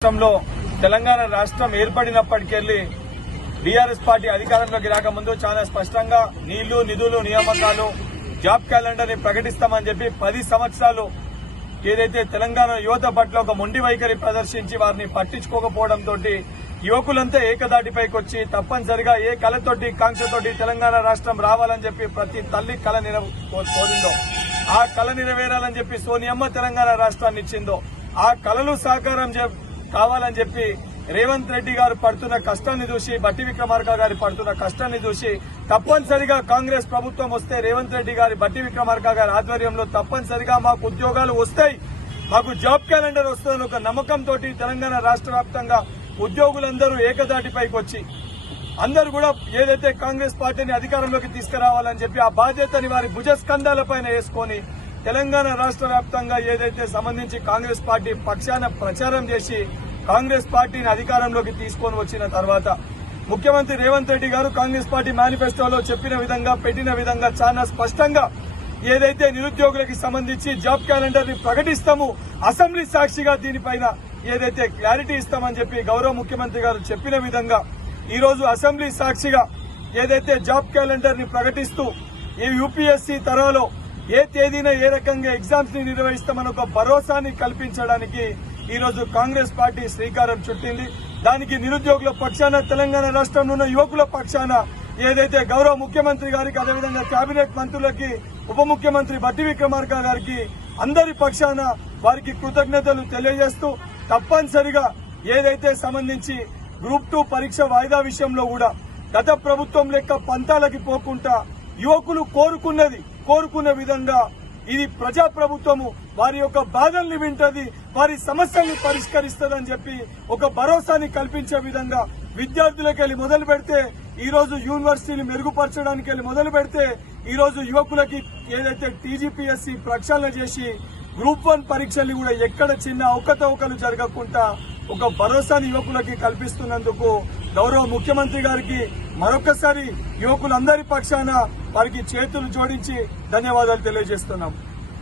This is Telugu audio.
రాష్ట్రంలో తెలంగాణ రాష్ట్రం ఏర్పడినప్పటికెళ్లి బీఆర్ఎస్ పార్టీ అధికారంలోకి రాకముందు చాలా స్పష్టంగా నీళ్లు నిధులు నియామకాలు జాబ్ క్యాలెండర్ ని ప్రకటిస్తామని చెప్పి 10 సంవత్సరాలు ఏదైతే తెలంగాణ యువత పట్ల ఒక మొండి వైఖరి ప్రదర్శించి వారిని పట్టించుకోకపోవడంతో యువకులంతా ఏకదాటిపైకి వచ్చి తప్పనిసరిగా ఏ కళతోటి కాంక్షతోటి తెలంగాణ రాష్ట్రం రావాలని చెప్పి ప్రతి తల్లి కళ కోరిందో ఆ కళ నెరవేరాలని చెప్పి సోనియమ్మ తెలంగాణ రాష్ట్రాన్ని ఇచ్చిందో ఆ కళలు సాకారం కావాలని చెప్పి రేవంత్ రెడ్డి గారు పడుతున్న కష్టాన్ని చూసి బట్టి విక్రమార్క గారి పడుతున్న కష్టాన్ని చూసి తప్పనిసరిగా కాంగ్రెస్ ప్రభుత్వం వస్తే రేవంత్ రెడ్డి గారి బట్టి విక్రమార్క గారి ఆధ్వర్యంలో తప్పనిసరిగా మాకు ఉద్యోగాలు వస్తాయి, మాకు జాబ్ క్యాలెండర్ వస్తుందని ఒక నమ్మకంతో తెలంగాణ రాష్ట్ర వ్యాప్తంగా ఉద్యోగులందరూ ఏకదాటిపైకి వచ్చి అందరూ కూడా ఏదైతే కాంగ్రెస్ పార్టీని అధికారంలోకి తీసుకురావాలని చెప్పి ఆ బాధ్యతని వారి భుజస్కంధాలపైన వేసుకుని తెలంగాణ రాష్ట్ర వ్యాప్తంగా ఏదైతే సంబంధించి కాంగ్రెస్ పార్టీ పక్షాన ప్రచారం చేసి కాంగ్రెస్ పార్టీని అధికారంలోకి తీసుకొని వచ్చిన తర్వాత ముఖ్యమంత్రి రేవంత్ రెడ్డి గారు కాంగ్రెస్ పార్టీ మేనిఫెస్టోలో చెప్పిన విధంగా పెట్టిన విధంగా చాలా స్పష్టంగా ఏదైతే నిరుద్యోగులకు సంబంధించి జాబ్ క్యాలెండర్ ని ప్రకటిస్తాము, అసెంబ్లీ సాక్షిగా దీనిపైన ఏదైతే క్లారిటీ ఇస్తామని చెప్పి గౌరవ ముఖ్యమంత్రి గారు చెప్పిన విధంగా ఈ రోజు అసెంబ్లీ సాక్షిగా ఏదైతే జాబ్ క్యాలెండర్ ని ప్రకటిస్తూ ఈ యూపీఎస్సీ తరహాలో ఏ తేదీన ఏ రకంగా ఎగ్జామ్స్ ని నిర్వహిస్తామని ఒక భరోసాని కల్పించడానికి ఈ రోజు కాంగ్రెస్ పార్టీ శ్రీకారం చుట్టింది. దానికి నిరుద్యోగుల పక్షాన తెలంగాణ రాష్ట్రంలో ఉన్న యువకుల పక్షాన ఏదైతే గౌరవ ముఖ్యమంత్రి గారికి అదేవిధంగా కేబినెట్ మంత్రులకి ఉప ముఖ్యమంత్రి బట్టి విక్రమార్క గారికి అందరి పక్షాన వారికి కృతజ్ఞతలు తెలియజేస్తూ తప్పనిసరిగా ఏదైతే సంబంధించి గ్రూప్ 2 పరీక్ష వాయిదా విషయంలో కూడా గత ప్రభుత్వం లెక్క పంతాలకి పోకుండా యువకులు కోరుకున్న విధంగా ఇది ప్రజాప్రభుత్వము వారి యొక్క బాధల్ని వింటది, వారి సమస్యల్ని పరిష్కరిస్తుందని చెప్పి ఒక భరోసాని కల్పించే విధంగా విద్యార్థులకు వెళ్ళి మొదలు పెడితే ఈ రోజు యూనివర్సిటీని మెరుగుపరచడానికి వెళ్ళి మొదలు పెడితే ఈ రోజు యువకులకి ఏదైతే టీజీపీఎస్సీ ప్రక్షాళన చేసి గ్రూప్ 1 పరీక్షలు కూడా ఎక్కడ చిన్న అవకతవకలు జరగకుండా ఒక భరోసాని యువకులకి కల్పిస్తున్నందుకు గౌరవ ముఖ్యమంత్రి గారికి మరొకసారి యువకులందరి పక్షాన వారికి చేతులు జోడించి ధన్యవాదాలు తెలియజేస్తున్నాం.